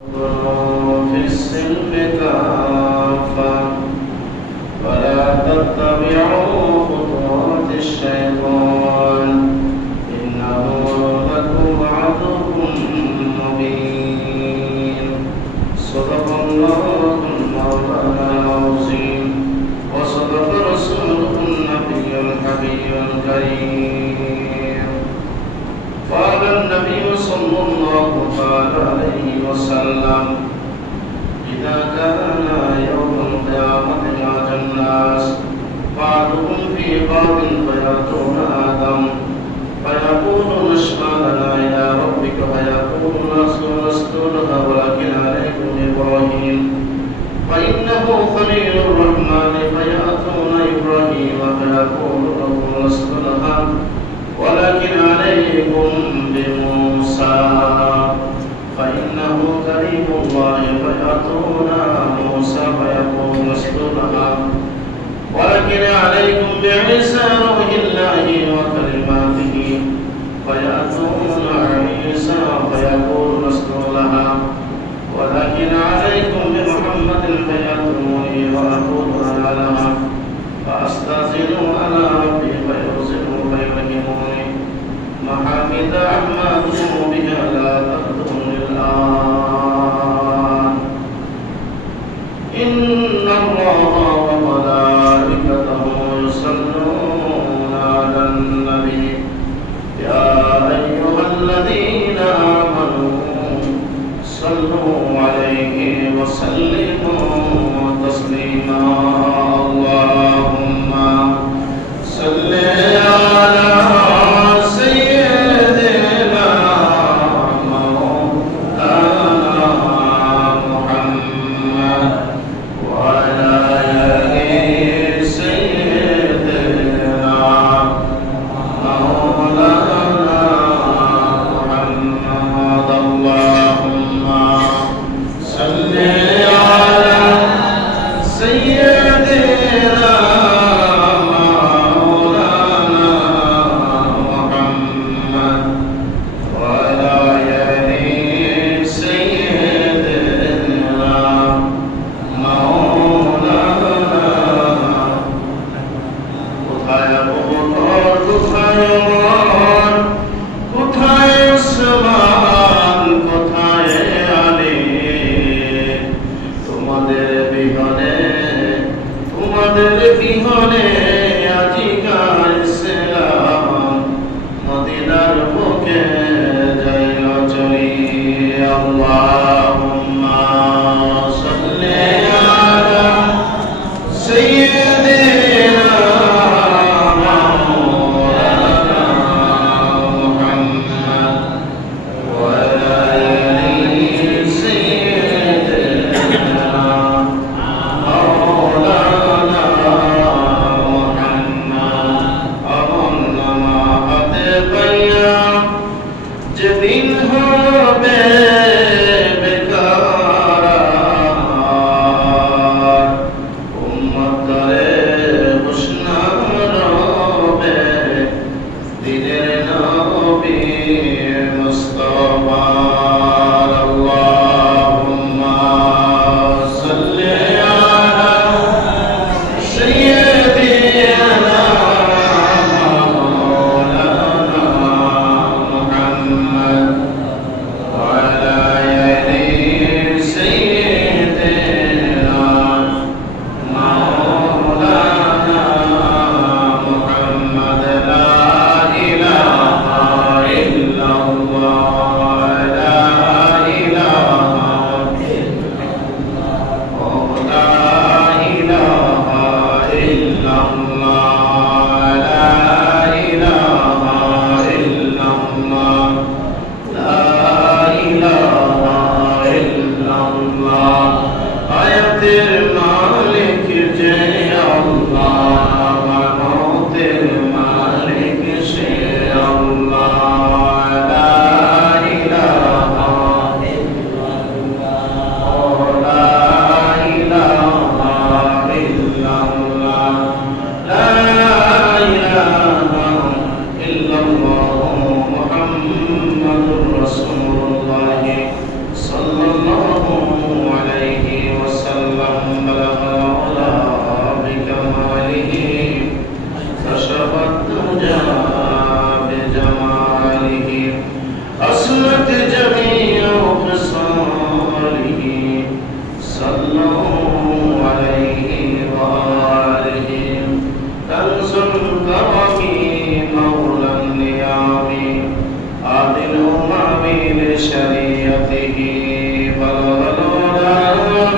في السلم كافة ولا تتبعوا خطوات الشيطان إنه لكم عدو مبين. صدق الله مولانا العظيم وصدق رسوله النبي الحبيب الكريم. قال النبي صلى الله عليه وسلم إذا كان يوم القيامة مات الناس بعضهم في بعض فيأتون آدم فيقول اشفع لنا إلى ربك فيقول لست لها ولكن عليكم إبراهيم فإنه خليل الرحمن فيأتون إبراهيم فيقول له لست لها ولكن عليكم بموسى فإنه كريم الله فيأتون موسى فيقول لست لها ولكن عليكم بعيسى روح الله وكلماته فيأتون عيسى فيقول لست لها ولكن عليكم بمحمد فيأتوني وأقول أنا لها فأستأذن على ربي فيرسله فيلهمني محامد أحمده بها لا تخطئني الآن. إن الله وملائكته يصلون على النبي يا أيها الذين آمنوا صلوا عليه وسلموا تسليما. اللهم صل على سيدنا مولانا محمد وعلى آل سيدنا مولانا محمد. اللهم صل على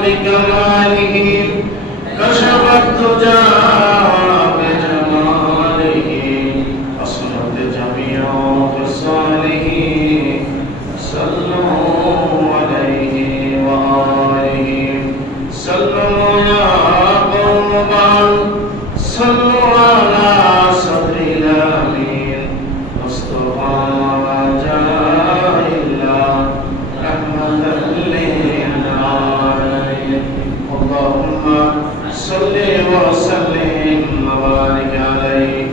بكماله كشف الدجى بجماله أصمت جميع خصاله صلوا عليه وآله سلموا يا قوم بعد صلوا على صدر الأمين مصطفى جاء إلا رحمة للعالمين اللهم صل وسلم وبارك عليه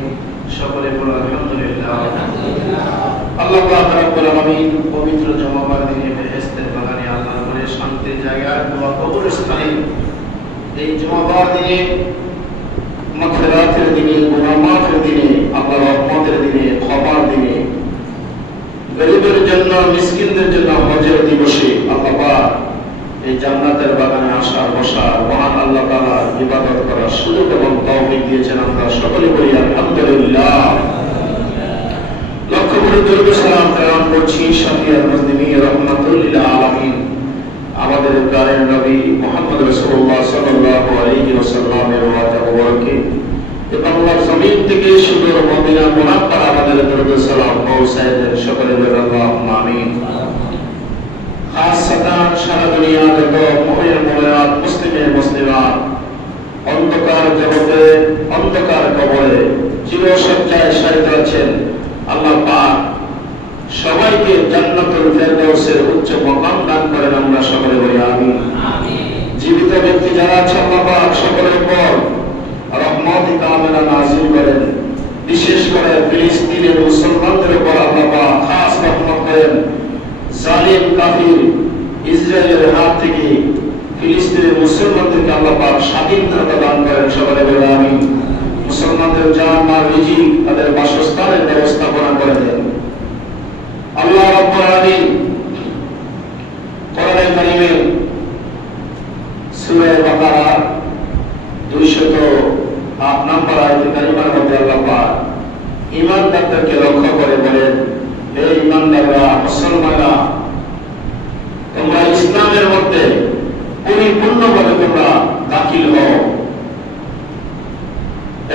সকলে বলো আলহামদুলিল্লাহ আল্লাহ পাক রব্বুল আলামিন পবিত্র জুমাবার দিনে বেহেশতের বাগানে আল্লাহর ঘরে শান্তির জায়গায় দোয়া কবরস্থানে এই জুমাবার দিনে মাগফিরাতের দিনে গুনাহ মাফের দিনে আল্লাহর রহমতের দিনে ক্ষমার দিনে গরিবের জন্য মিসকিনদের জন্য হজের দিবসে আল্লাহ পাক এই জান্নাতের বাগানে আসার বসার মহান আল্লাহ তাআলার ইবাদত করার সুযোগ এবং তৌফিক দিয়েছেন আমরা সকলে বলি আলহামদুলিল্লাহ লক্ষ কোটি দরুদ সালাম প্রেরণ করছি শাফিউল মুজনিমিন রাহমাতুল লিল আলামিন আমাদের প্রাণের নবী মুহাম্মদ রাসূলুল্লাহ সাল্লাল্লাহু আলাইহি ওয়াসাল্লামের ওয়াদা মুবারকে এবং আল্লাহর জমিন থেকে সুদূর মদিনা মুনাওয়ারা আমাদের দরুদ সালাম পৌঁছায় দেন সকলে বলি আল্লাহুম্মা আমিন খাসসাতান সারা দুনিয়া যত মুমিন মুমিনাত মুসলিম মুসলিমাত অন্ধকার জগতে অন্ধকার কবরে চিরশয্যায় শায়িত আছেন আল্লাহ পাক সবাইকে জান্নাতুল ফেরদাউসের উচ্চ মাকাম দান করেন আমরা সকলে বলি আমিন আমিন জীবিত ব্যক্তি যারা আছেন আল্লাহ পাক সকলের উপর রহমত কামেলা নাযিল করেন বিশেষ করে ফিলিস্তিনের মুসলমানদের উপর আল্লাহ পাক খাস রহমত করেন জালিম কাফির ইসরায়েলের হাত থেকে ফিলিস্তিনের মুসলমানদেরকে আল্লাহ পাক স্বাধীনতা দান করেন সকলে বলি আমিন মুসলমানদের জান মাল রিজিক তাদের বাসস্থানের ব্যবস্থাপনা করে দেন আল্লাহ রাব্বুল আলামিন কোরআনে কারীমে সূরা বাকারা 208 নম্বর আয়াতে কারিমার মধ্যে আল্লাহ পাক ঈমানদারদেরকে লক্ষ্য করে বলেন হে ঈমানদাররা মুসলমানরা তোমরা ইসলামের মধ্যে পরিপূর্ণভাবে তোমরা দাখিল হও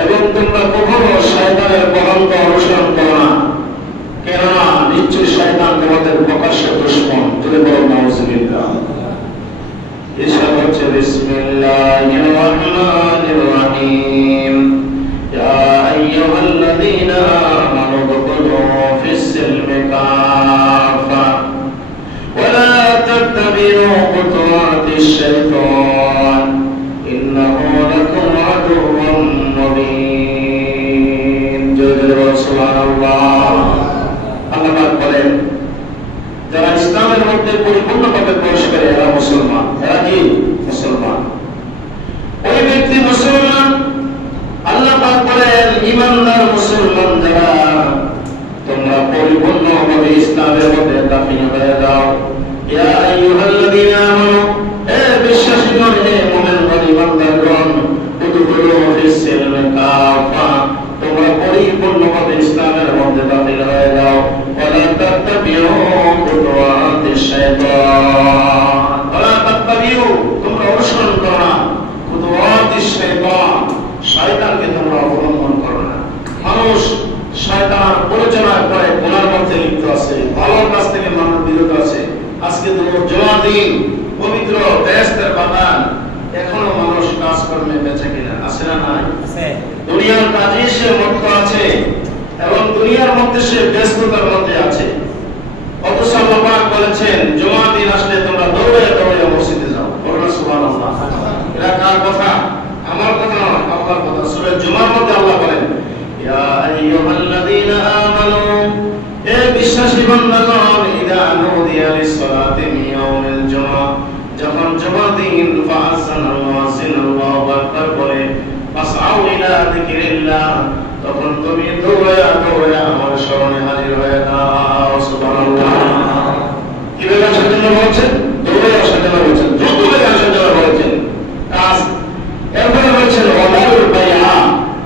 এবং তোমরা কখনো শয়তানের পরন্ত অনুসরণ করো না কেননা নিশ্চয় শয়তান তোমাদের প্রকাশ্য দুশমন তুলে বলো নাউযুবিল্লাহ ইরশাদ হচ্ছে বিসমিল্লাহির রহমানির রহিম ইয়া আইয়ুহাল্লাযীনা আমানু দুখুলু ফিস-সিলমি কাফা ওয়া লা তাত্তাবিউ খুতুওয়াতিশ শাইতান ইন্নাহু লাকুম আদুও্বুম মুবিন জয় সুবহানাল্লাহ আল্লাহ পাক বলেন যারা ইসলামের মধ্যে পরিপূর্ণভাবে প্রবেশ করে এরা মুসলমান এরা কি মুসলমান ওই ব্যক্তি মুসলমান আল্লাহ পাক বলেন ঈমানদার মুসলমান যারা তোমরা পরিপূর্ণভাবে ইসলামের মধ্যে দাখিল হয়ে যাও ইয়া আইয়ুহাল্লাযীনা আমানু হে বিশ্বাসীগণ হে মুমিনগণ ঈমানদারগণ উদখুলু ফিস-সিলমি কাফা তোমরা পরিপূর্ণভাবে ইসলামের মধ্যে দাখিল হয়ে যাও ওয়ালা তাত্তাবিউ খুতুওয়াতিশ শাইতান ওয়ালা তাত্তাবিউ তোমরা অনুসরণ করো না খুতুওয়াতিশ শাইতান শয়তানকে তোমরা অবলম্বন করো না মানুষ শয়তান পরিচালনা করে গুনার মধ্যে লিপ্ত আছে ভালো কাজ থেকে মানুষ বিরত আছে আজকে তো জুমার দিন পবিত্র বেহেশতের বাগান এখনো মানুষ কাজকর্মে বেঁচে কিনা আছে না নাই আছে দুনিয়ার কাজে সে মত্ত আছে এবং দুনিয়ার মধ্যে সে ব্যস্ততার মধ্যে আছে অথচ আল্লাহ পাক বলেছেন জুমার দিন আসলে তোমরা দৌড়ে দৌড়ে মসজিদে যাও বলুন সুবহানাল্লাহ এটা কার কথা আমার কথা নয় আল্লাহর কথা সূরা জুমার মধ্যে আল্লাহ বলেন ইয়া আইয়ুহাল্লাযীনা আমানু হে বিশ্বাসী বান্দাগণ ইযা নুদিয়া লিস-সালাতি মিন ইয়াউমিল জুমআ যখন জুমার দিন ফাআযানাল মুয়াজ্জিন আল্লাহু আকবার বলে ফাসআউ ইলা যিকরিল্লাহ তখন তুমি দৌড়ে দৌড়ে আমার শরণে হাজির হয়ে যাও সুবহানাল্লাহ কিভাবে আসার জন্য বলছেন দৌড়ে আসার জন্য বলছেন দ্রুত বেগে আসার জন্য বলছেন কাজ এরপরে বলছেন ওয়াদারুল বাইআ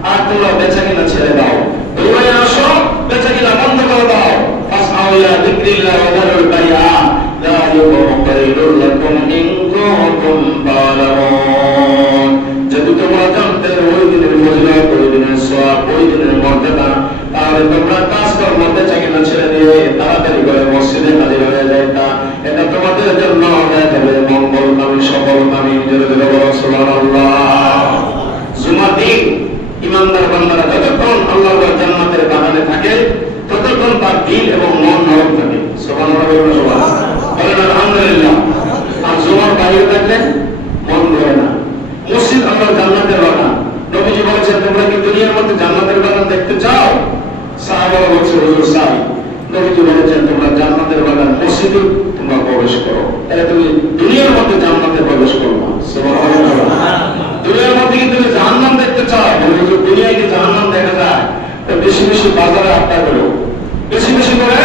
আর তোমরা বেচাকেনা ছেড়ে দাও দৌড়ে আসো বেচাকেনা বন্ধ করে দাও ফাসআউ ইলা যিকরিল্লাহ ওয়াদারুল বাইআ যালিকুম খায়রুল লাকুম ইন كنتم تعلمون যদি তোমরা জানতে ওই দিনের ফজিলত, ওই দিনের সওয়াব, ওই দিনের মর্যাদা, তাহলে তোমরা কাজ কর্মতে চাকরি ছেড়ে দিয়ে তাড়াতাড়ি করে মসজিদে হাজির হয়ে যাইতা। এটা তোমাদের জন্য হবে মঙ্গলকামী, সফলকামী। জোরে জোরে বলো সুবহানাল্লাহ। জুমার দিন ইমানদার বান্দারা যতক্ষণ আল্লাহর জান্নাতের বাগানে থাকে ততক্ষণ তার দিল এবং মন নরম থাকে। সুবহানাল্লাহ বলেন আলহামদুলিল্লাহ। আর জুমার বাইরে থাকলে মন ধরে না। মসজিদ আল্লাহর জান্নাতের বাগান। নবীজি বলেছেন তোমরা কি দুনিয়ার মধ্যে জান্নাতের বাগান দেখতে চাও? সাহাবারা বলছে হুজুর চাই। নবীজি বলেছেন তোমরা জান্নাতের বাগান মসজিদে তোমরা প্রবেশ করো, তাহলে তুমি দুনিয়ার মধ্যে জান্নাতে প্রবেশ করবে। সুবহানাল্লাহ। দুনিয়ার মধ্যে কি তুমি জাহান্নাম দেখতে চাও? হুজুর দুনিয়ায় কি জাহান্নাম দেখা যায়? তো বেশি বেশি বাজারে আড্ডা করো, বেশি বেশি করে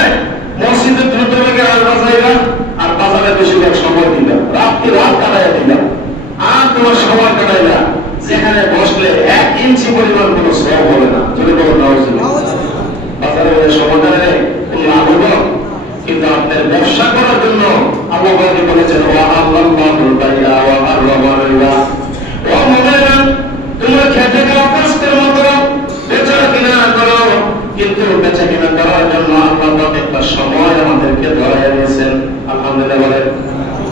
মসজিদে দ্রুত বেগে আওয়াজ যাইবা, আর বাজারে বেশিরভাগ সময় দিবা, রাত কাটাইয়া দিবা, আর তোমার সময় কাটাইবা যেখানে বসলে 1 ইঞ্চি পরিমাণ কোনো সওয়াব হবে না। যদি বলো নাউজুবিল্লাহ। বাজারে সময়টা কোনো লাভ হলো, কিন্তু আপনার ব্যবসা করার জন্য আল্লাহ বলেছেন ওয়া আল্লাহুল বাই'a ওয়া হারামাল রিবা। ও মুমিনা, তোমরা খেতে খাও, কাজ কর্ম করো, বেচা কিনা করো, কিন্তু বেচা কিনা করার জন্য আল্লাহ একটা সময় আমাদেরকে ধরাইয়া দিয়েছেন। আলহামদুলিল্লাহ বলেন।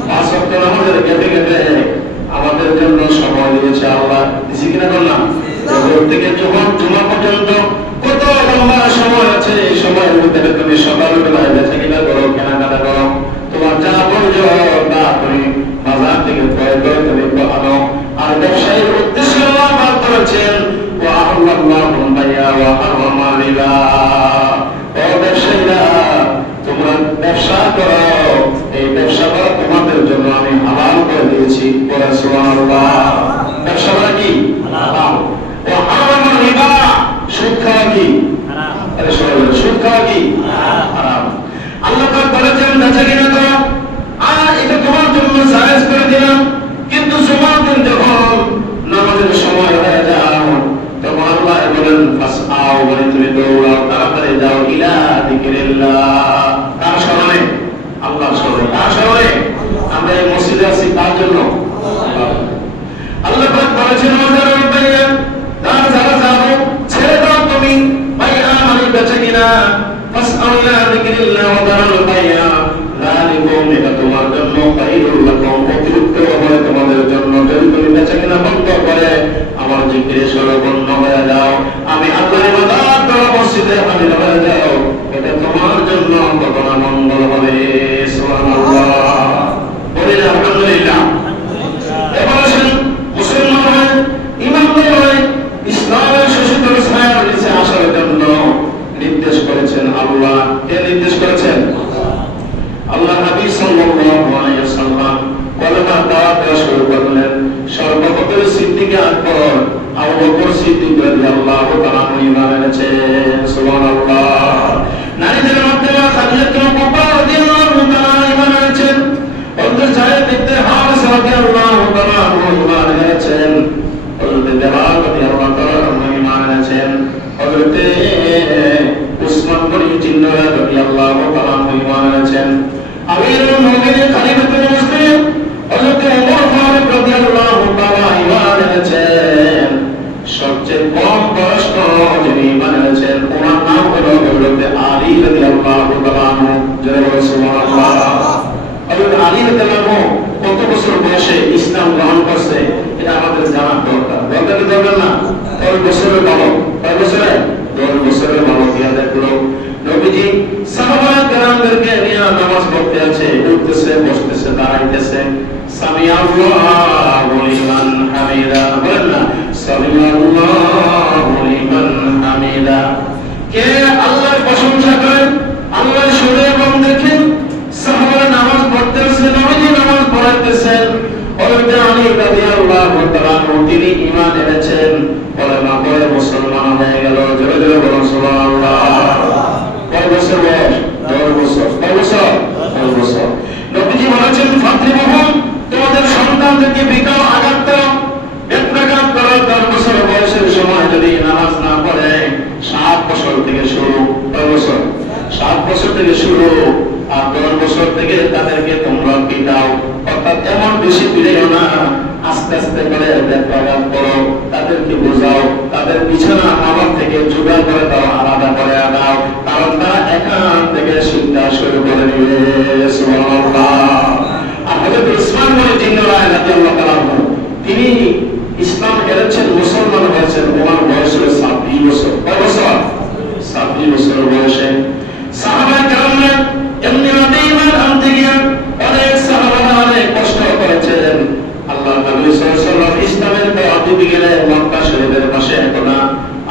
5 ওয়াক্ত নামাজের কেটে কেটে আমাদের জন্য সময় দিয়েছে আল্লাহ। দিছি কিনা বললাম? ভোর থেকে যখন জুমা পর্যন্ত কত লম্বা সময় আছে। এই সময়ের মধ্যে তুমি সকালবেলায় বেচা কিনা করো, কেনাকাটা করো, তোমার যা প্রয়োজন তা তুমি বাজার থেকে ক্রয় করে তুমি আনো। আর ব্যবসায়ীর উদ্দেশ্যে আল্লাহ বার করেছেন ওয়া আল্লাহুল বাই'a ওয়া হারামাল রিবা। ও ব্যবসায়ীরা, তোমরা ব্যবসা করো, এই ব্যবসা করা তোমাদের জন্য আমি হালাল করে দিয়েছি। বলে সুবহানাল্লাহ। ব্যবসা করা কি হালাল। ওয়া হারামাল রিবা, সুদ খাওয়া কি হারাম। আরে সবাই বলে সুদ খাওয়া কি হারাম। আল্লাহ পাক বলেছেন বেচা কিনা করো, আর এটা তোমার জন্য জায়েজ করে দিলাম। কিন্তু জুমার দিন যখন নামাজের সময় হয়ে যাও তখন আল্লাহ বলেন ফাসআউ, বলে তুমি দৌড়াও, তাড়াতাড়ি যাও ইলা যিকরিল্লাহ। কার স্মরণে? আল্লাহর স্মরণে। কার স্মরণে? আমরা এই মসজিদে আছি তার জন্য। আল্লাহ পাক বলেছেন ওয়াজারুল বাই'a, তার যারা যাও ছেড়ে দাও তুমি বাই'a মানে বেচা কিনা। ফাসআউ ইলা যিকরিল্লাহ ওয়াজারুল বাই'a যালিকুম, এটা তোমার জন্য খায়রুল লাকুম, অতিরিক্ত হবে তোমাদের জন্য। যদি তুমি বেচা কিনা বন্ধ করে আমার জিকিরে শরণাপন্ন হয়ে যাও, আমি আল্লাহর ইবাদত করো, মসজিদে হাজির হয়ে যাও, এটা তোমার জন্য কত না মঙ্গল হবে। সুবহানাল্লাহ। বলি আলহামদুলিল্লাহ। এবার আসেন মুসলমান হয়, ইমানদার হয়, ইসলামের শোষিত ছায়ার নিচে আসার জন্য নির্দেশ করেছেন আল্লাহ। কে নির্দেশ করেছেন? আল্লাহ নবী সাল্লাল্লাহু আলাইহি ওয়াসাল্লাম কলেমা দাওয়াত দেওয়া শুরু করলেন। সর্বপ্রথম সিদ্দিক আকবর আবু বকর সিদ্দিক রাদিয়াল্লাহু তাআলা ঈমান এনেছেন। সুবহানাল্লাহ। নারীদের মধ্যে খাদিজাতুল কুবরা রাদিয়াল্লাহু তাআলা ঈমান এনেছেন। হযরত যায়েদ ইবনে হারিসা রাদিয়াল্লাহু তাআলা ঈমান এনেছেন। হযরত বেলাল রাদিয়াল্লাহু তাআলা ঈমান এনেছেন। হযরত উসমান বিন জিন্নাহ রাদিয়াল্লাহু তাআলা ঈমান এনেছেন। আমিরুল মুমিনিন খলিফাতুল মুসলিমিন হযরত ওমর ফারুক রাদিয়াল্লাহু তাআলা ঈমান এনেছেন। সবচেয়ে কম বয়স্ক যিনি ঈমান এনেছেন ওনার নাম হলো হযরত আলী রাদিয়াল্লাহু তাআলা। জয় সুবহানাল্লাহ। হযরত আলী রাদিয়াল্লাহু কত বছর বয়সে ইসলাম গ্রহণ করছে এটা আমাদের জানা দরকার। দরকার কি দরকার না? 10 বছরের বালক। কয় বছরে? 10 বছরের বালক। ইয়া দেখলো নবীজি সাহাবা কেরামদেরকে নিয়ে নামাজ পড়তে আছে, উঠতেছে, বসতেছে, দাঁড়াইতেছে। সামি আল্লাহু লিমান হামিদা, বলেন না সামি আল্লাহু লিমান হামিদা। কে আল্লাহর প্রশংসা করেন, আল্লাহ শুনে এবং দেখেন। সাহাবারা নামাজ পড়তেছে, নবীজি নামাজ পড়াইতেছেন। হযরত আলী রাদিয়াল্লাহু তাআলা তিনি ঈমান এনেছেন, কলেমা পড়ে মুসলমান হয়ে গেল। জোরে জোরে বলুন সুবহানাল্লাহ। কয় বছর বয়স? 10 বছর। কয় বছর? 10 বছর। নবীজি বলেছেন ফাতিমাহুম, তোমাদের সন্তানদেরকে বিকাও আঘাত দাও, বেত্রাঘাত করো। 10 বছর বয়সের সময় যদি নামাজ না পড়ে 7 বছর থেকে শুরু। কয় বছর? 7 বছর থেকে শুরু। আর 10 বছর থেকে তাদেরকে তোমরা পিটাও, অর্থাৎ এমন বেশি আস্তে আস্তে করে ব্যাপারাত করো, তাদেরকে বোঝাও, তাদের বিছানা আমার থেকে জোগাড় করে দাও, আলাদা করে দাও, কারণ তারা এখান থেকে শিক্ষা শুরু করে দিবে। সুবহানাল্লাহ। আর হযরত উসমান বলে জিন্নাহ রাদিয়াল্লাহু তাআলা তিনি ইসলাম এনেছেন, মুসলমান হয়েছেন, ওনার বয়স হলো 26 বছর। কয় বছর? 26 বছর বয়সে সাহাবায়ে কেরামরা এমনি ইমান আনতে গিয়ে অনেক সাহাবারা অনেক কষ্ট করেছেন। আল্লাহ নবী সাল্লাল্লাহু আলাইহি ওয়াসাল্লাম ইসলামের দাওয়াত দিতে গেলে মক্কা শরীফের পাশে এখন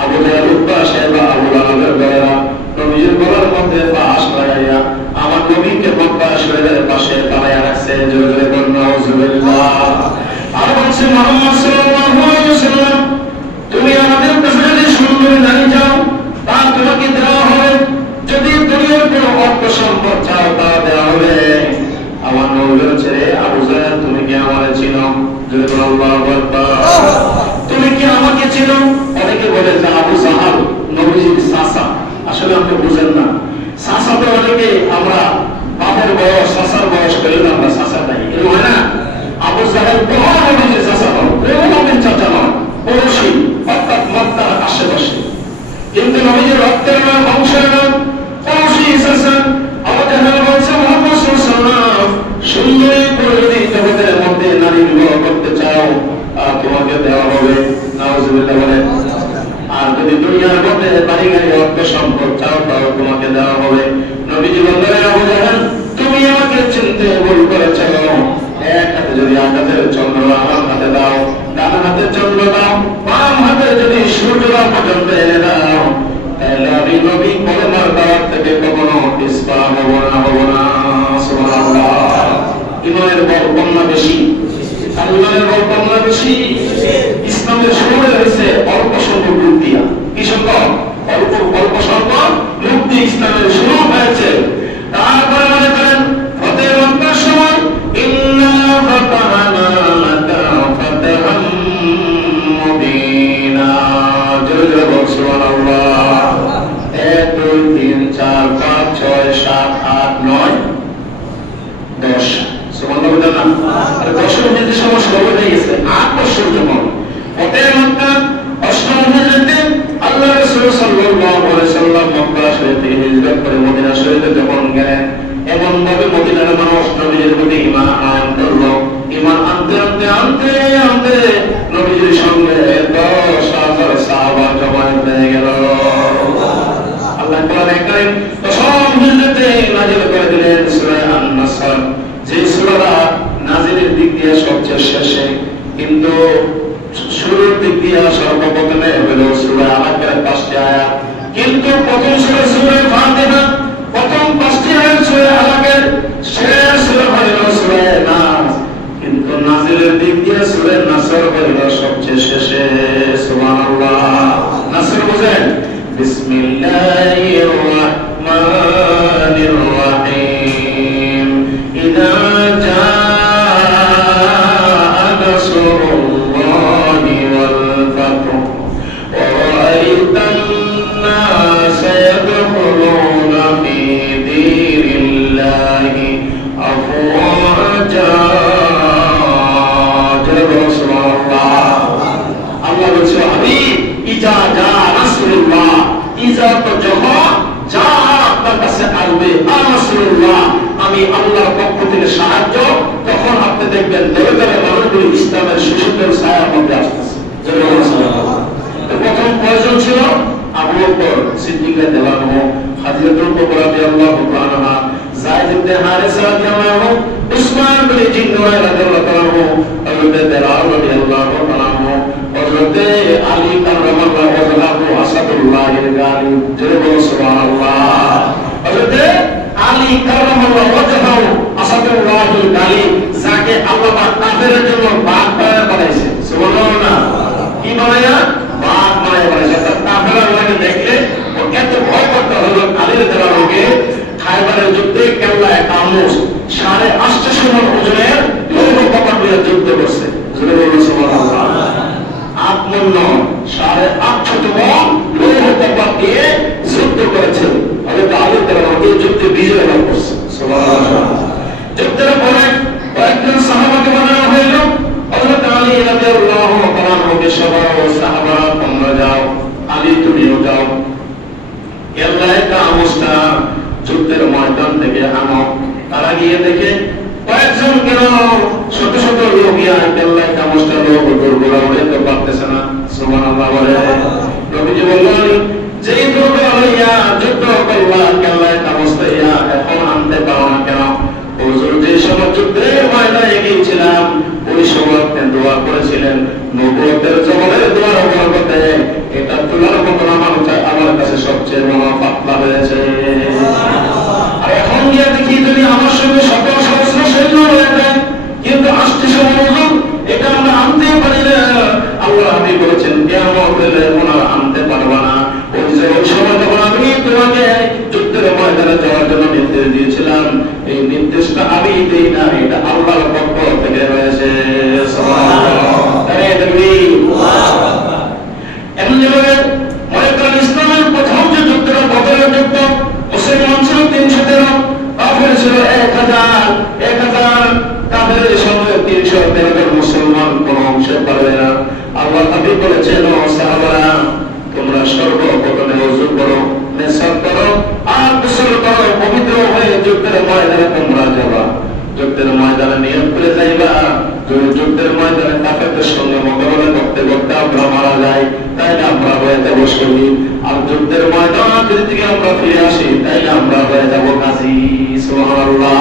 আবু জাহেল উতবা সাহেবা আবু লাহাবের দলেরা নবীর গলার মধ্যে ফাঁস লাগাইয়া আমার নবীকে মক্কা শরীফের পাশে দাঁড়াইয়া রাখছে। জোরে জোরে বলুন নাউজুবিল্লাহ। আর বলছে মুহাম্মদ সাল্লাল্লাহু আলাইহি ওয়াসাল্লাম, তুমি আমাদের কাছে যদি সুন্দরী নারী চাও তা তোমাকে দেওয়া হবে, যদি দুনিয়ার কোনো অর্থ সম্পদ চাও তা দেওয়া হবে। আমার নবী বলছে, আবু জাহেল তুমি কি আমারে চিনো? জোরে বলুন আল্লাহু আকবার। তুমি কি আমাকে চিনো? অনেকে বলে যে আবু জাহেল নবীজির চাচা, আসলে আপনি বুঝেন না। চাচা তো অনেকে আমরা বাপের বয়স চাচার বয়স পেলে আমরা চাচা নাই, এরকম হয় না? আবু জাহেল বড় নবীজির চাচা নয়, কোনো নবীর চাচা নয়, পড়োশী, অর্থাৎ মক্কার আশেপাশে, কিন্তু নবীজির রক্তের নাম, বংশের নাম, পড়োশী চাচা। আবু জাহেল বলছে মুহাম্মদ সাল্লাল্লাহু আলাইহি ওয়াসাল্লাম, সুন্দরী করে যদি জগতের মধ্যে নারী বিবাহ করতে চাও তোমাকে দেওয়া হবে। নাউজুবিল্লাহ বলেন। আর যদি দুনিয়ার মধ্যে বাড়ি গাড়ি অর্থ সম্পদ চাও তাও তোমাকে দেওয়া হবে। নবীজি বললেন, আবু জাহেল তুমি আমাকে চিনতে ভুল করেছ। এক হাতে যদি আকাশের চন্দ্র আমার হাতে দাও, ডান হাতে চন্দ্র দাও, বাম হাতে যদি সূর্য পর্যন্ত এনে দাও, তাহলে আমি নবী কলেমার দাওয়াত থেকে কখনো পিছপা হব না। সুবহানাল্লাহ। ইমানের বল কমনা বেশি, ইমানের বল কমনা বেশি। ইসলামের শুরু হয়েছে অল্প সংখ্যক লোক দিয়া। কি সংখ্যক? অল্প সংখ্যক লোক দিয়ে ইসলামের শুরু হয়েছে। তারপরে মনে করেন ফতেহ মক্কার সময় ইন্না ফাতাহনা লাকা ফাতহাম মুবিনা। জোরে জোরে বল সুবহানাল্লাহ। 1 2 3 4 5 6 7 8 9 10। সুবহানাল্লাহ বলেন না? আর 10 এর মধ্যে সমস্যা হয়ে গেছে 8 বছর যেমন ফতেহ মক্কা 8ম হিজরতে আল্লাহ রাসূল সাল্লাল্লাহু আলাইহি ওয়াসাল্লাম মক্কা শরীফ থেকে হিজরত করে মদিনা শরীফে যখন গেলেন, এমন ভাবে মদিনার মানুষ নবীজির প্রতি ঈমান আনলো। ঈমান আনতে আনতে আনতে আনতে নবীজির সঙ্গে 10,000 সাহাবা জমায়েত হয়ে গেল। আল্লাহ কোরআনে কারীম 10ম হিজরতে নাযিল করে দিলেন সূরা আন-নাসর, যে সূরাটা নাযিলের দিক দিয়ে সবচেয়ে শেষে, কিন্তু শুরুর দিক দিয়ে সর্বপ্রথমে হলো সূরা আল-বাকারার 5টি আয়াত। কিন্তু প্রথম সূরা ফাতিহা, প্রথম 5টি আয়াত সূরা আল-বাকারার, শেষ সূরা হলো সূরা নাস। কিন্তু নাযিলের দিক দিয়ে সূরা নাসর হলো সবচেয়ে শেষে। সুবহানাল্লাহ। নাসর বুঝেন? বিসমিল্লাহির রাহমানির রাহিম। ইযা আমি আল্লাহর পক্ষ থেকে সাহায্য, তখন আপনি দেখবেন দলে দলে মানুষগুলি ইসলামের সুসুন্দর ছায়ার মধ্যে আসতেছে। প্রথম কয়জন ছিল? আবু বকর সিদ্দিক রাদিয়াল্লাহু আনহু, খাদিজাতুল কুবরা রাদিয়াল্লাহু আনহা, যায়েদ ইবনে হারিসা রাদিয়াল্লাহু আনহু, উসমান বিন জিন্নাহ রাদিয়াল্লাহু আনহু, হযরত বেলাল রাদিয়াল্লাহু আনহু, হযরত আলী কাররামাল্লাহু ওয়াজহাহু আসাদুল্লাহিল গালিব। জোরে বলুন সুবহানাল্লাহ। হযরত আলী কাররামাল্লাহু ওয়াজহাহু আসাদুল্লাহিল গালিব, যাকে আল্লাহ পাক কাফেরের জন্য বাঘ বানাইছে। সুবহানাল্লাহ। কি বানায়া? বাঘ বানায়া বানাইছে। কাফেররা ওনাকে দেখলে ও এত ভয় করতে হলো। আলী রাদিয়াল্লাহু আনহুকে খায়বারের যুদ্ধে কেল্লায় কামুস 850 মণ ওজনের লৌহ কপাট দিয়ে যুদ্ধ করছে। জোরে বলুন সুবহানাল্লাহ। আত্মন্ন 850 মণ লৌহ কপাট দিয়ে যুদ্ধ করেছে। হযরত আলী রাদিয়াল্লাহু আনহু যুদ্ধে বিজয় লাভ করছে। সুবহানাল্লাহ। যুদ্ধের পরে কয়েকজন সাহাবাকে বানানো হলো। হযরত আলী দেখে কয়েকজন কেন শত শত লোক কেল্লায় কামসটা লোক দুর্বল উড়াইতে পারতেছে না। সুবহানাল্লাহ বলে নবীজি বললেন, যেই দুর্বল হইয়া যুদ্ধ করলা কেল্লায় কামসটা এখন আনতে পারো না কেন? হুজুর যে সময় যুদ্ধের ময়দানে গিয়েছিলাম ওই সময় দোয়া করেছিলেন, নবুয়তের জমানের দোয়ার বরকতে এটা তোলার মতন আমার কাছে সবচেয়ে বড় পাতলা হয়েছে। আর এখন গিয়ে দেখি যদি আমার সঙ্গে শত সহস্র সৈন্য হয়ে যায়, কিন্তু আসতে সময় এটা আমরা আনতেই পারি না। আল্লাহ আমি বলেছেন কিয়ামত হলে ওনারা আনতে পারবা না। ওই যে ওই সময় যখন আমি তোমাকে যুদ্ধের ময়দানে যাওয়ার জন্য নির্দেশ দিয়েছিলাম, এই নির্দেশটা আমি দিই না, এটা আল্লাহর পক্ষ থেকে রয়েছে। ইসলামের প্রথম যে যুদ্ধ বদরের যুদ্ধ, মুসলমান ছিল 313, কাফের ছিল 1000 কাফেরের সঙ্গে 313 মুসলমান কোন অংশে পারবে না। আল্লাহ নবী বলেছেন, ও সাহাবারা তোমরা সর্বপ্রথমে ওযু করো, মেসাক করো আর গোসল করো, পবিত্র হয়ে যুদ্ধের ময়দানে তোমরা যাবা। যুদ্ধের ময়দানে নিয়ত করে যাইবা, যদি যুদ্ধের ময়দানে কাফেরদের সঙ্গে মোকাবেলা করতে করতে আমরা মারা যাই তাইলে আমরা হয়ে যাব শহীদ। আর যুদ্ধের ময়দান যদি থেকে আমরা ফিরে আসি তাইলে আমরা হয়ে যাব গাজী। সুবহানাল্লাহ,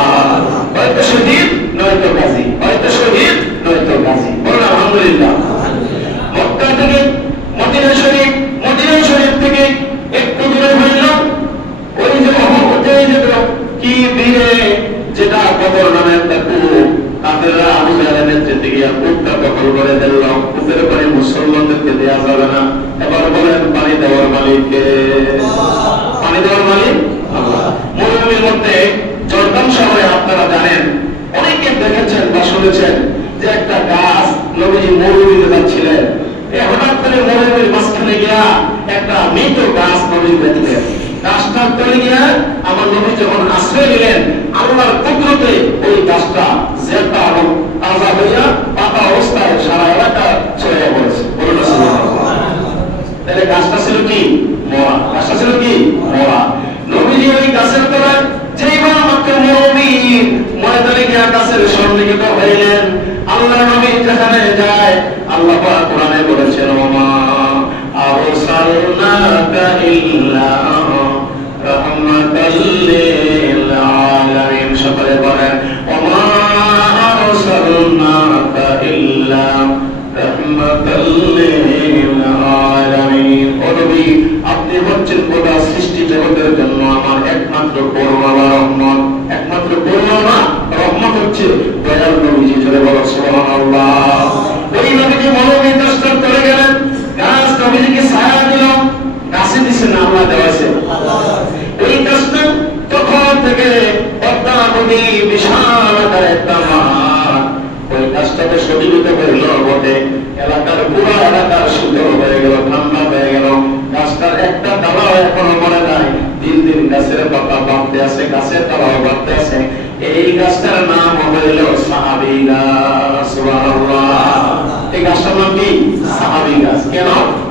হয়তো শহীদ নয়তো গাজী, হয়তো শহীদ নয়তো গাজী। বলুন আলহামদুলিল্লাহ। মক্কা থেকে মদিনা শরীফ, মদিনা শরীফ থেকে একটু দূরে হইল ওই যে কি বীরে যেটা বদর নামে একটা কূপ, কাফেররা আবু জাহেলের নেতৃত্বে গিয়ে কূপটা দখল করে দিল। কূপের পানি মুসলমানদেরকে দেওয়া যাবে না। এবার বলেন পানি দেওয়ার মালিক কে? পানি দেওয়ার মালিক আল্লাহ। মরুভূমির মধ্যে জর্দান শহরে আপনারা জানেন, অনেকে দেখেছেন বা শুনেছেন যে একটা গাছ নবীজি মরুভূমিতে যাচ্ছিলেন, হঠাৎ করে মরুভূমির মাঝখানে গিয়া একটা মৃত গাছ নবী দেখলেন। গাছটা তলে গিয়া আমার নবী যখন আশ্রয় নিলেন, আল্লাহর কুদরতে ওই গাছটা জেতা এবং তাজা হইয়া পাতা অবস্থায় সারা এলাকা ছড়িয়ে পড়েছে। তাহলে গাছটা ছিল কি? মরা। গাছটা ছিল কি? মরা। নবীজি ওই গাছের তলায় যেইবার মাত্র মরুভূমির ময়দানে গিয়া গাছের সন্নিহিত হইলেন, আল্লাহ নবী যেখানে যায় আল্লাহ পাক কোরআনে বলেছেন, ওমা আরসালনাকা ইল্লা রাহমাতাল লিল আলামিন। সকলে বলেন, ওমা আরসালনাকা ইল্লা রাহমাতাল লিল আলামিন। ও নবী, আপনি হচ্ছেন গোটা সৃষ্টি জগতের জন্য আমার একমাত্র করুণা বা রহমত। একমাত্র করুণা রহমত হচ্ছে দয়াল নবীজি। জোরে বলো সুবহানাল্লাহ। ওই নবীজি মরুভূমির রাস্তায় চলে গেলেন, গাছ নবীজিকে ছায়া দিল। গাছে দিছে না আল্লাহ দেওয়াছে। ওই গাছটা তখন থেকে পদ্মা নদী বিশাল আকার একটা মাঠ। ওই গাছটাকে সজ্জিত হইল বটে, এলাকার পুরো এলাকার শীতল হয়ে গেল, ঠান্ডা হয়ে গেল। গাছটার একটা ডালাও এখনো মরে নাই। দিন দিন গাছের পাতা বাড়তে আছে, গাছের ডালাও বাড়তে আছে। এই গাছটার নাম হইল সাহাবী গাছ। সুবহানাল্লাহ। এই গাছটার নাম কি? সাহাবী গাছ। কেন?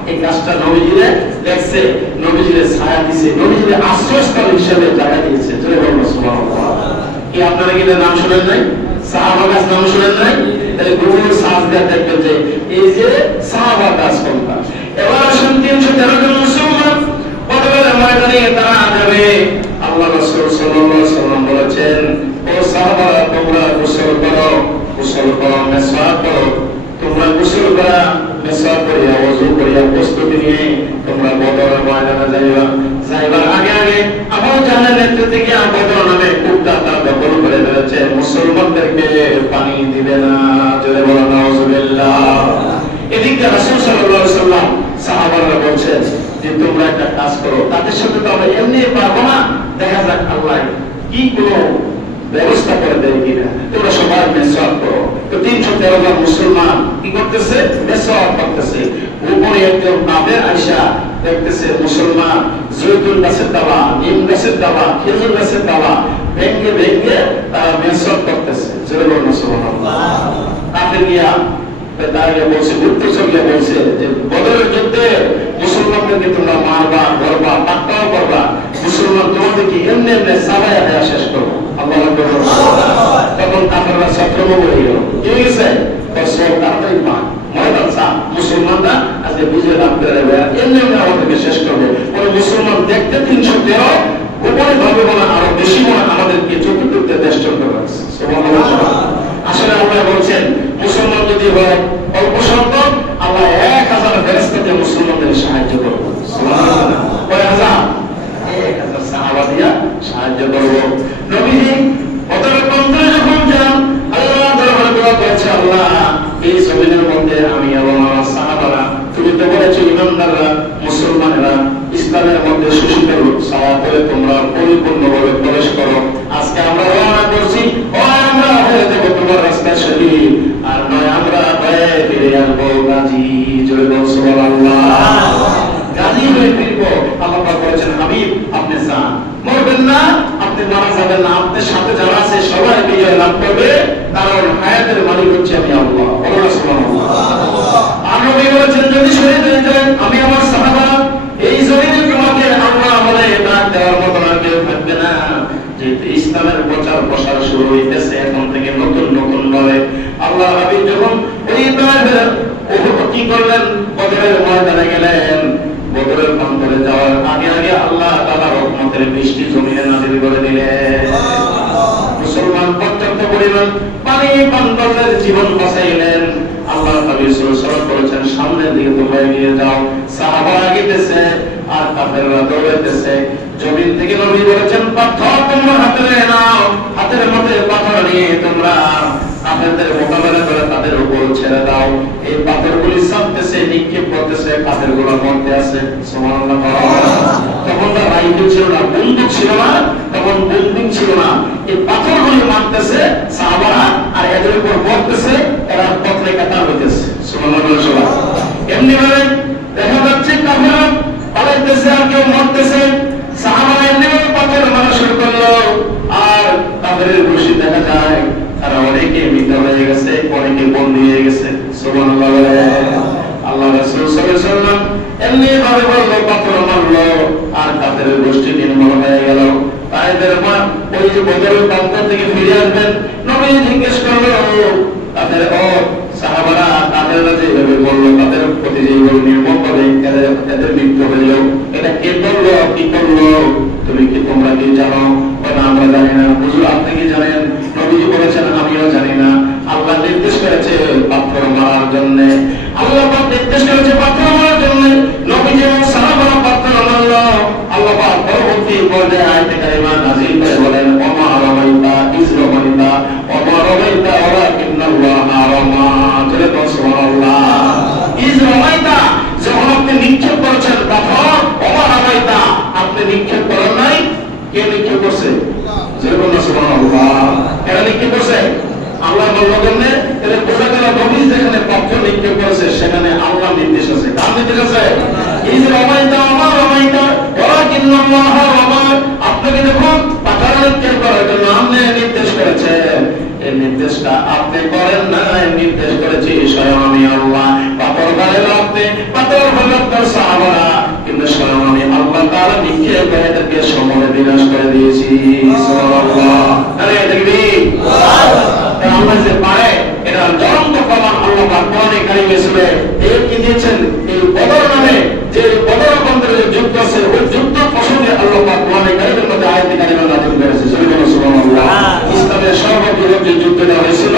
এই গাছটা নবীজিরে দেখছে, নবীজিরে ছায়া দিছে, নবীজিরে আশ্রয়স্থল হিসেবে জায়গা দিয়েছে। জোরে বলুন সুবহানাল্লাহ। কি আপনারা কি নাম শুনেন নাই? সাহাবা গাছ নাম শুনেন নাই? তাহলে গুগল সার্চ দিয়ে দেখবেন যে এই যে সাহাবা গাছ কোনটা। এবার আসুন 313 জন মুসলমান বদরের ময়দানে তারা যাবে। আল্লাহ রাসূল সাল্লাল্লাহু আলাইহি ওয়াসাল্লাম বলেছেন, ও সাহাবারা তোমরা গোসল করো, গোসল করো, মেসওয়াক করো। তোমরা গোসল করা, মেসওয়াক করিয়া, ওযু করিয়া প্রস্তুতি নিয়ে তোমরা বদরের ময়দানে যাইবা। যাইবার আগে আগে আবু জাহেলের নেতৃত্বে গিয়ে বদর নামে কূপটা তারা দখল করে ফেলেছে। মুসলমানদেরকে পানি দিবে না। জোরে বলো নাউজুবিল্লাহ। এদিকে রাসূল সাল্লাল্লাহু আলাইহি ওয়াসাল্লাম সাহাবারা বলছেন যে তোমরা একটা কাজ করো, তাদের সাথে তো আমরা এমনি পারবো না, দেখা যাক আল্লাহ কি কোনো ব্যবস্থা করে দেয় কিনা। তোমরা সবাই মেসওয়াক করো। তো 313 জন মুসলমান কি করতেছে? মেসওয়াক করতেছে। উপরে একজন কাফের আয়েশা দেখতেছে মুসলমান জৈতুন গাছের ডালা, নিম গাছের ডালা, খেজুর গাছের ডালা ভেঙে ভেঙে তারা মেসওয়াক করতেছে। জোরে বলুন সুবহানাল্লাহ। কাফের গিয়া তারা বলছে, গুপ্তচররা বলছে যে বদরের যুদ্ধে মুসলমানদেরকে তোমরা মারবা, ধরবা, টাক্কাও করবা, মুসলমান তোমাদেরকে এমনি এমনি সাবায়া দেয়া শেষ করবো। আল্লাহু আকবার। তখন কাফেররা সক্রমণ হয়ে গেল, কি হয়ে গেছে? সব তাড়াতাড়ি পান ময়দান চা, মুসলমানরা আজকে বিজয় লাভ করে দেবে, এমনি আমাদেরকে শেষ করবে। কোন মুসলমান দেখতে 313 উপরে ভাবে বলে আরো বেশি মনে আমাদেরকে চতুর্থ দেশটা করে রাখছে। আসলে আল্লাহ বলছেন মুসলমান যদি হয় অল্প সংখ্যক, আল্লাহ 1000 ফেরেশতা দিয়ে মুসলমানদের সাহায্য করবে। সুবহানাল্লাহ। কয় হাজার? 1000 সাহাবা দিয়া সাহায্য করবো। নবীজি বদরের প্রান্তরে যখন যান, আল্লাহ দরবারে দোয়া করেছে, আল্লাহ এই জমিনের মধ্যে আমি এবং আমার সাহাবারা, তুমি তো বলেছো ইমানদাররা মুসলমানেরা ইসলামের মধ্যে সুশীতল ছায়া করে তোমরা পরিপূর্ণভাবে প্রবেশ করো। আজকে আমরা রওনা করছি, হয় আমরা হয়ে দেবো তোমার রাস্তায় শহীদ, আর নয় আমরা হয়ে ফিরে আসবো গাজী। জয় বল সুবহানাল্লাহ। গাজী হয়ে ফিরবো। আল্লাহ পাক বলেছেন হাবিব আপনি যান, মরবেন না, আপনি মারা যাবেন না, আপনার সাথে যারা আছে সবাই বিজয় লাভ করবে, কারণ হায়াতের মালিক হচ্ছে আমি আল্লাহ। বলুন সুবহানাল্লাহ। আর নবী বলেছেন যদি শহীদ হয়ে যান আমি আমার সাহাবা, এই জমিনে তোমাকে আল্লাহ বলে ডাক দেওয়ার মতো আর কেউ থাকবে না। যেহেতু ইসলামের প্রচার প্রসার শুরু হইতেছে এখন থেকে নতুন নতুন ভাবে, আল্লাহ হাবিব যখন ওই কি করলেন, বদরের ময়দানে গেলেন। বদরের প্রান্তরে যাওয়ার আগে আগে আল্লাহ তাআলা রহমতের বৃষ্টি জমিনে নাযিল করে দিলেন। মুসলমান পর্যাপ্ত পরিমাণ পানি পান করলেন, জীবন বাঁচাইলেন। আল্লাহ হাবিব সাল্লাল্লাহু আলাইহি ওয়াসাল্লাম বলেছেন সামনের দিকে তোমরা এগিয়ে যাও। সাহাবারা এগিয়েছে আর কাফেররা দৌড়াইতেছে। জমিন থেকে নবী বলেছেন পাথর তোমরা হাতে নাও, হাতের মধ্যে পাথর নিয়ে তোমরা কাফেরদের মোকাবেলা করে তাদের উপর ছেড়ে দাও। এই পাথরগুলি চাপতেছে, নিক্ষেপ করতেছে, কাফেরগুলো মরতে আছে। সুবহানাল্লাহ। তখন তার রাইফেল ছিল না, বন্দুক ছিল না, তখন বন্দুক ছিল না, এই পাথরগুলি মারতেছে সাহাবারা আর এদের উপর পড়তেছে, এরা পথে কাটা হইতেছে। সুবহানাল্লাহ। এমনি ভাবে দেখা যাচ্ছে কাফেররা পালাইতেছে আর কেউ মরতেছে, সাহাবারা এমনি ভাবে পাথর মারা শুরু করলো। আর কাফেরের বসে দেখা যায় তারা অনেকে মৃত হয়ে গেছে, অনেকে বন্দী হয়ে গেছে। সুবহানাল্লাহ। আল্লাহ রাসূল সাল্লাল্লাহু আলাইহি ওয়াসাল্লাম এমনি ভাবে বলল পাথর মারলো আর কাফেরের গোষ্ঠী নির্মূল হয়ে গেল। তাইদের মা ওই যে বদরের প্রান্ত থেকে ফিরে আসবেন, নবী জিজ্ঞেস করলো তাদের ও সাহাবারা কাফেররা যেভাবে বললো তাদের প্রতি যেভাবে নির্মম করে এদের মৃত্যু হইল, এটা কে করলো, কি করলো, তুমি কি তোমরা কি জানো? না আমরা জানি না। হুজুর আপনি কি জানেন? নবীজি বলেছেন আমিও জানি না। আল্লাহ নির্দেশ করেছে পাথর মারার জন্য, আল্লাহ পাক নির্দেশ করেছে পাথর মারার জন্য। নবীজি এবং সাহাবারা পাথর মারলো। আল্লাহ পাক পরবর্তী পর্যায়ে আয়াতে কারিমা নাযিল করে বলেন ওমা রামাইতা ইয রামাইতা ওমা রামাইতা ওয়ালাকিন্নাল্লাহা রামা। জোরে বল সুবহানাল্লাহ। ইয রামাইতা যখন আপনি নিক্ষেপ করেছেন পাথর, ওমা রামাইতা আপনি নিক্ষেপ করেন নাই, কে নিক্ষেপ করছে? জোরে বল সুবহানাল্লাহ। এরা নিক্ষেপ করছে আল্লাহ বলল কেমনে? এর বোঝা গেল নবী যেখানে পাথর নিক্ষেপ করেছে সেখানে আল্লাহ নির্দেশ আছে। কার নির্দেশ আছে? ইয রামাইতা ওমা রামাইতা ওয়ালাকিন্নাল্লাহা রামা। আপনাকে যখন পাথর নিক্ষেপ করার জন্য আপনি নির্দেশ করেছেন, এই নির্দেশটা আপনি করেন না, নির্দেশ করেছি স্বয়ং আমি আল্লাহ। পাথর মারেন আপনি, পাথর হলো আপনার সাহাবারা, কিন্তু স্বয়ং আমি আল্লাহ তাআলা নিক্ষেপ করে এদেরকে সমরে বিনাশ করে দিয়েছি। সুবহানাল্লাহ। আরে দেখবি আল্লাহ যে পারে এটা জ্বলন্ত প্রমাণ আল্লাহ পাক কোরআনে কারিমে শুনে এই কি দিয়েছেন। এই বদর নামে যে বদর বন্দরের যুদ্ধ আছে ওই যুদ্ধ প্রসঙ্গে আল্লাহ পাক কোরআনে কারিমের মধ্যে আয়াতে কারিমা নাযিল করেছে। সুবহানাল্লাহ। ইসলামের সর্ববৃহৎ যে যুদ্ধটা হয়েছিল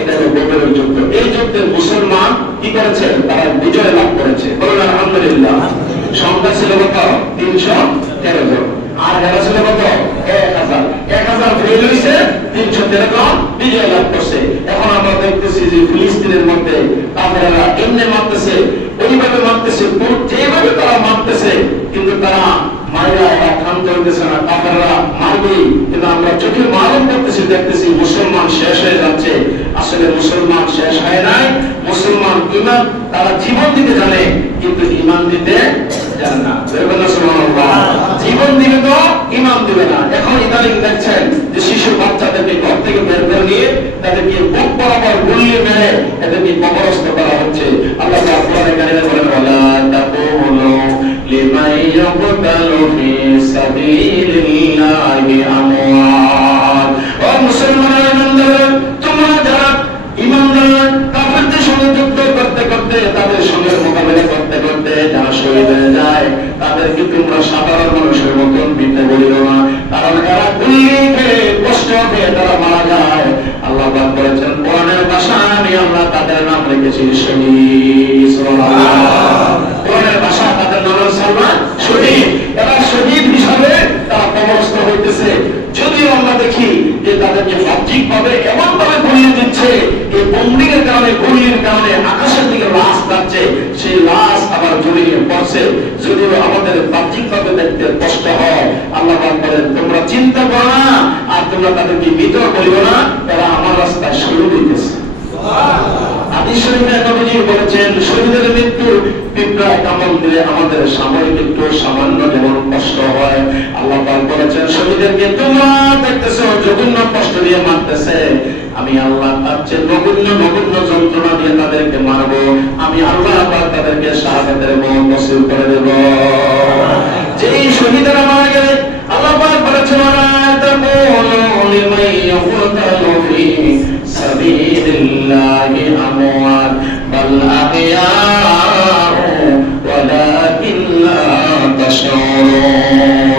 এটা হলো বদরের যুদ্ধ। এই যুদ্ধে মুসলমান কি করেছে? তারা বিজয় লাভ করেছে। বলুন আলহামদুলিল্লাহ। সংখ্যা ছিল কত? 313 জন। আর এরা ছিল কত? 1000। 1000 ফেল হইছে, 313 জন বিজয় লাভ করছে। এখন আমরা দেখতেছি যে ফিলিস্তিনের মধ্যে কাফেররা এমনি মারতেছে, ওইভাবে মারতেছে, যেভাবে তারা মারতেছে, কিন্তু তারা মাইরা এরা ক্ষান্ত হইতেছে না। কাফেররা মারবে, কিন্তু আমরা চোখে মালুম করতেছি, দেখতেছি মুসলমান শেষ হয়ে যাচ্ছে। আসলে মুসলমান শেষ হয় নাই। মুসলমান ঈমান তারা জীবন দিতে জানে, কিন্তু ঈমান দিতে জানে না। সুবহানাল্লাহ। জীবন দিবে তো ঈমান দিবে না। এখন ইদানিং দেখছেন যে শিশু বাচ্চাদেরকে ঘর থেকে বের করে নিয়ে তাদেরকে বুক বরাবর গুলিয়ে মেরে এদেরকে কবরস্থ করা হচ্ছে। আল্লাহ পাক কোরআনে কারিমে বলেন ওয়ালা তাকুলু লিমান ইয়াকতালু ফি সাবিলিল্লাহি আমওয়াত করতে তাদের সঙ্গে মোকাবেলা করতে করতে যারা শহীদ হয়ে যায় তাদেরকে তোমরা সাধারণ মানুষের মতন বিতে বলিল না, কারণ এরা গুলিকে কষ্ট পেয়ে তারা মারা যায়। আল্লাহ পাক বলেছেন কোরআনের ভাষা আমি আল্লাহ তাদের নাম রেখেছি শহীদ। সুবহানাল্লাহ। কোরআনের ভাষা তাদের নাম সালমান শহীদ। এরা শহীদ হিসাবে তারা কবরস্থ হইতেছে। যদিও আমরা দেখি যে তাদেরকে বাহ্যিক ভাবে এমন ভাবে গুলিয়ে দিচ্ছে, এই বম্বিংয়ের কারণে গুলির কারণে আকাশের দিকে লাশ যাচ্ছে, সেই লাশ আবার জড়িয়ে পড়ছে। যদিও আমাদের বাহ্যিক ভাবে দেখতে কষ্ট হয়, আল্লাহ পাক বলেন তোমরা চিন্তা করো না আর তোমরা তাদেরকে মৃত বলিও না, তারা আমার রাস্তায় শহীদ হইতেছে। হাদিস শরীফে নবীজি বলেছেন শহীদের মৃত্যু পিঁপড়ায় কামড় দিলে আমাদের সাময়িক একটু সামান্য যেমন কষ্ট হয়, আল্লাহ পাক বলেছেন শহীদদেরকে তোমরা দেখতেছো জঘন্য কষ্ট দিয়ে মারতেছে, আমি আল্লাহ তার চেয়ে নগণ্য যন্ত্রণা দিয়ে তাদেরকে মারবো। আমি আল্লাহ পাক তাদেরকে শাহাদাতের মওত নসিব করে দেব। যেই শহীদেরা মারা গেলে আল্লাহ পাক বলেছেন ওয়া তাকুলু লিমান ইয়াকুতালু ফি সাবিলিল্লাহি আমওয়াত বাল আহইয়াউ ওয়ালাকিন লা তাশউরুন।